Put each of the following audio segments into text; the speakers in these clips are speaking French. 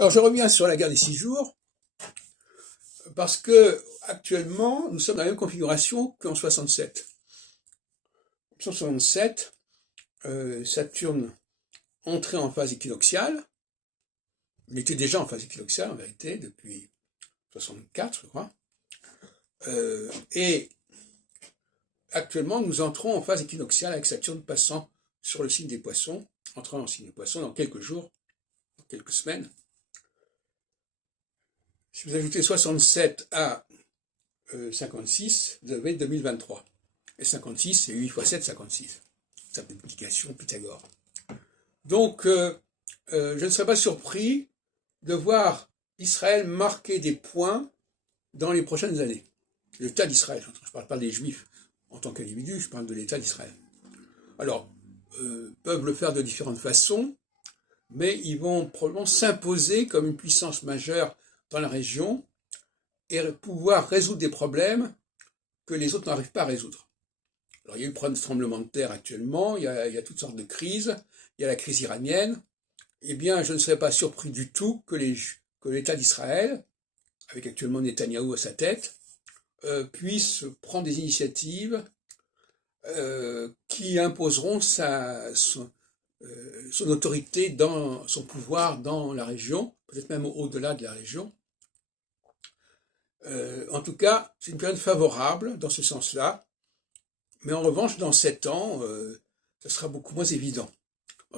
Alors je reviens sur la guerre des 6 jours, parce que actuellement, nous sommes dans la même configuration qu'en 67. En 67, Saturne entrait en phase équinoxiale. Il était déjà en phase équinoxiale, en vérité, depuis 64, je crois. Et actuellement, nous entrons en phase équinoxiale avec Saturne passant sur le signe des Poissons, entrant dans le signe des Poissons dans quelques jours, dans quelques semaines. Si vous ajoutez 67 à 56, vous avez 2023. Et 56, c'est 8 fois 7, 56. Simple multiplication, Pythagore. Donc, je ne serais pas surpris de voir Israël marquer des points dans les prochaines années. L'État d'Israël, je ne parle pas des Juifs en tant qu'individus, je parle de l'État d'Israël. Alors, peuvent le faire de différentes façons, mais ils vont probablement s'imposer comme une puissance majeure dans la région et pouvoir résoudre des problèmes que les autres n'arrivent pas à résoudre. Alors, il y a eu le problème de tremblement de terre actuellement, il y a toutes sortes de crises, il y a la crise iranienne. Eh bien, je ne serais pas surpris du tout que l'État d'Israël, avec actuellement Netanyahou à sa tête, puisse prendre des initiatives qui imposeront son autorité, son pouvoir dans la région, peut-être même au-delà de la région. En tout cas, c'est une période favorable dans ce sens-là, mais en revanche, dans 7 ans, ça sera beaucoup moins évident.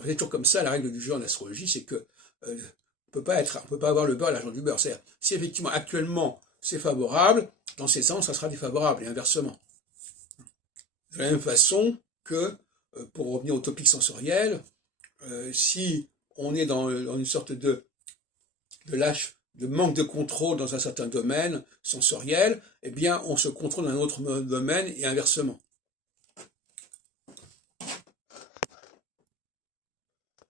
C'est toujours comme ça, la règle du jeu en astrologie, c'est que on peut pas avoir le beurre et l'argent du beurre. C'est-à-dire, si effectivement actuellement c'est favorable, dans 7 ans ça sera défavorable et inversement. De la même façon que, pour revenir au topic sensoriel, si on est dans une sorte de manque de contrôle dans un certain domaine sensoriel, eh bien on se contrôle dans un autre domaine et inversement.